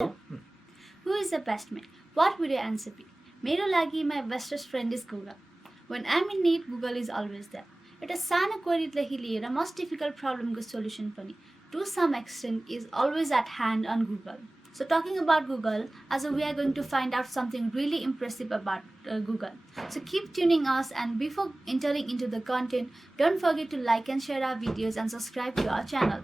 Who is the best man? What would your answer be? मेरो लागि my bestest friend is Google. When I'm in need, Google is always there. एउटा सानो क्वेरीदेखि लिएर most difficult problemको solution पनि to some extent is always at hand on Google. So talking about Google, as we are going to find out something really impressive about Google. So keep tuning us, and before entering into the content, don't forget to like and share our videos and subscribe to our channel.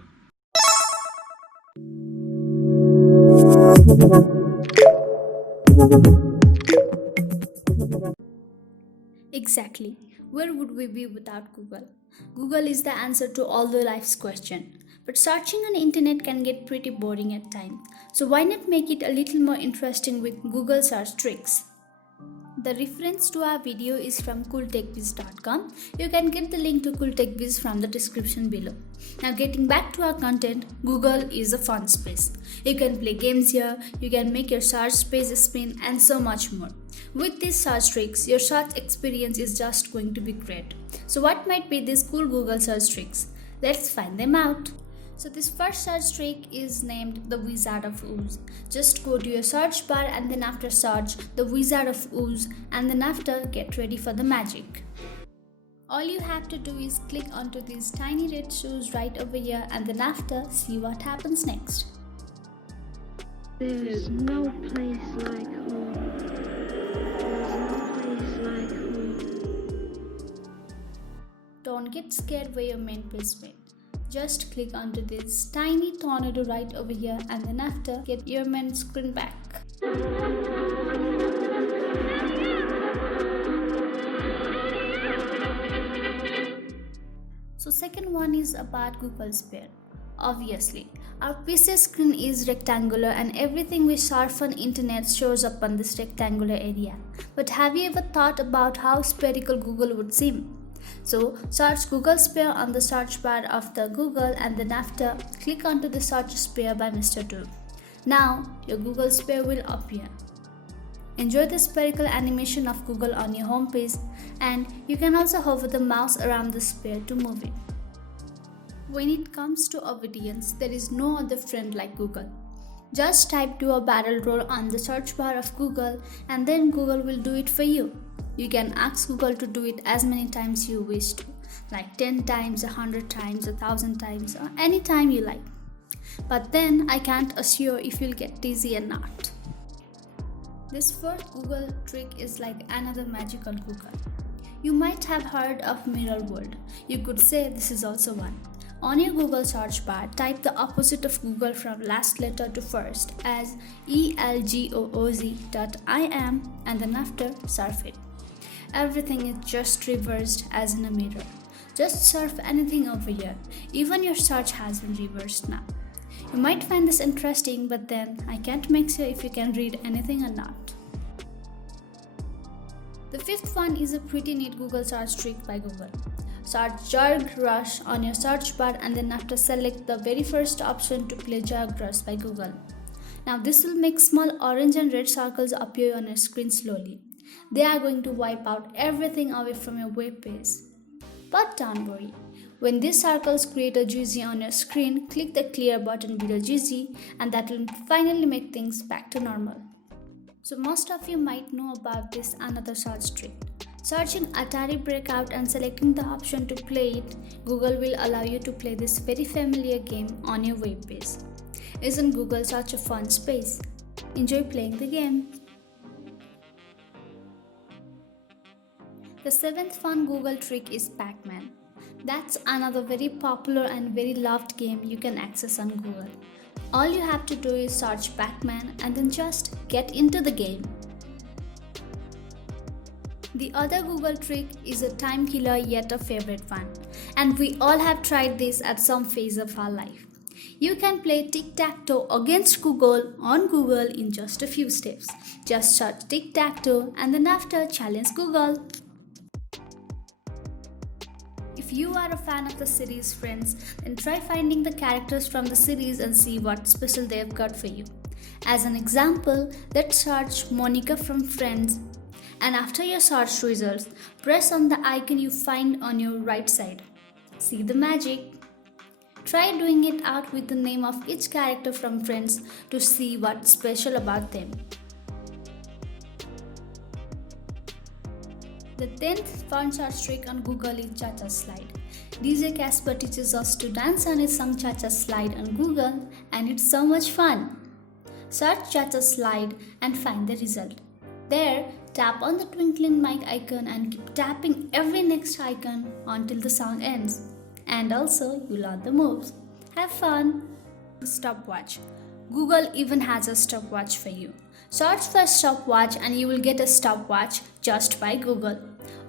Exactly. Where would we be without Google? Google is the answer to all the life's questions. But searching on the internet can get pretty boring at times. So why not make it a little more interesting with Google search tricks? The reference to our video is from cooltechviz.com. You can get the link to cooltechviz from the description below. Now getting back to our content, Google is a fun space. You can play games here, you can make your search page spin, and so much more. With these search tricks, your search experience is just going to be great. So what might be these cool Google search tricks? Let's find them out. So this first search trick is named the Wizard of Oz. Just go to your search bar and then after search the Wizard of Oz, and then after get ready for the magic. All you have to do is click onto these tiny red shoes right over here, and then after see what happens next. There's no place like home. There's no place like home. Don't get scared where your main page went. Just click onto this tiny tornado right over here, and then after get your main screen back. So second one is about Google Sphere. Obviously, our PC screen is rectangular and everything we surf on internet shows up on this rectangular area. But have you ever thought about how spherical Google would seem? So search Google Sphere on the search bar of the Google, and then after click onto the search sphere by Mr. Do. Now your Google Sphere will appear. Enjoy the spherical animation of Google on your home page, and you can also hover the mouse around the sphere to move it. When it comes to obedience, there is no other friend like Google. Just type "do a barrel roll" on the search bar of Google, and then Google will do it for you. You can ask Google to do it as many times you wish to, like 10 times, 100 times, 1,000 times, or any time you like. But then I can't assure if you'll get dizzy or not. This fourth Google trick is like another magical Google. You might have heard of Mirror World. You could say this is also one. On your Google search bar, type the opposite of Google from last letter to first as elgooz.im, and then after surf it. Everything is just reversed as in a mirror. Just surf anything over here. Even your search has been reversed now. You might find this interesting, but then I can't make sure if you can read anything or not. The fifth one is a pretty neat Google search trick by Google. Search Zerg Rush on your search bar, and then after select the very first option to play Zerg Rush by Google. Now this will make small orange and red circles appear on your screen slowly. They are going to wipe out everything away from your web page. But don't worry. When these circles create a GG on your screen, click the clear button below GG, and that will finally make things back to normal. So most of you might know about this another search trick. Searching Atari Breakout and selecting the option to play it, Google will allow you to play this very familiar game on your web page. Isn't Google such a fun space? Enjoy playing the game. The seventh fun Google trick is PacMan. That's another very popular and very loved game you can access on Google. All you have to do is search PacMan and then just get into the game. The other Google trick is a time killer, yet a favorite one, and we all have tried this at some phase of our life. You can play Tic Tac Toe against Google on Google in just a few steps. Just search Tic Tac Toe and then after challenge Google. If you are a fan of the series Friends, then try finding the characters from the series and see what special they have got for you. As an example, let's search Monica from Friends, and after your search results, press on the icon you find on your right side. See the magic? Try doing it out with the name of each character from Friends to see what's special about them. The 10th fun search trick on Google is Cha-Cha Slide. DJ Casper teaches us to dance on his song Cha-Cha Slide on Google, and it's so much fun. Search Cha-Cha Slide and find the result. There, tap on the twinkling mic icon and keep tapping every next icon until the song ends. And also, you learn the moves. Have fun! StopWatch. Google even has a stopwatch for you. Search for StopWatch and you will get a stopwatch just by Google.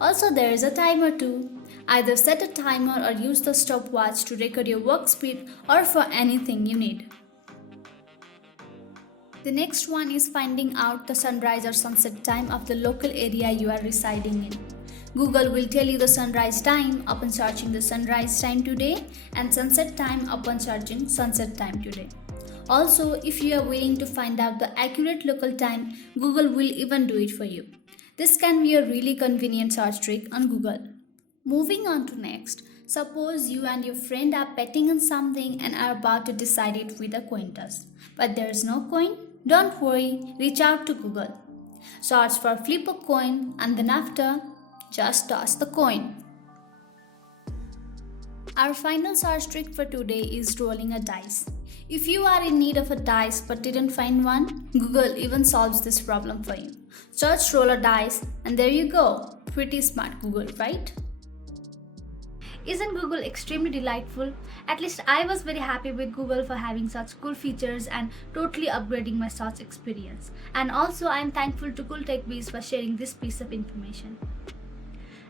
Also, there is a timer too. Either set a timer or use the stopwatch to record your work speed or for anything you need. The next one is finding out the sunrise or sunset time of the local area you are residing in. Google will tell you the sunrise time upon searching the sunrise time today and sunset time upon searching sunset time today. Also, if you are willing to find out the accurate local time, Google will even do it for you. This can be a really convenient search trick on Google. Moving on to next, suppose you and your friend are betting on something and are about to decide it with a coin toss. But there is no coin? Don't worry, reach out to Google. Search for flip a coin and then after, just toss the coin. Our final search trick for today is rolling a dice. If you are in need of a dice but didn't find one, Google even solves this problem for you. Search roll a dice and there you go. Pretty smart Google, right? Isn't Google extremely delightful? At least I was very happy with Google for having such cool features and totally upgrading my search experience. And also I am thankful to Cool Tech Bees for sharing this piece of information.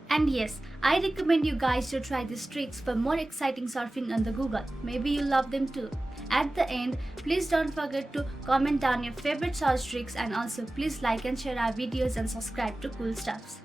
And yes, I recommend you guys to try these tricks for more exciting surfing on the Google. Maybe you'll love them too. At the end, please don't forget to comment down your favorite search tricks and also please like and share our videos and subscribe to Cool Stuffs.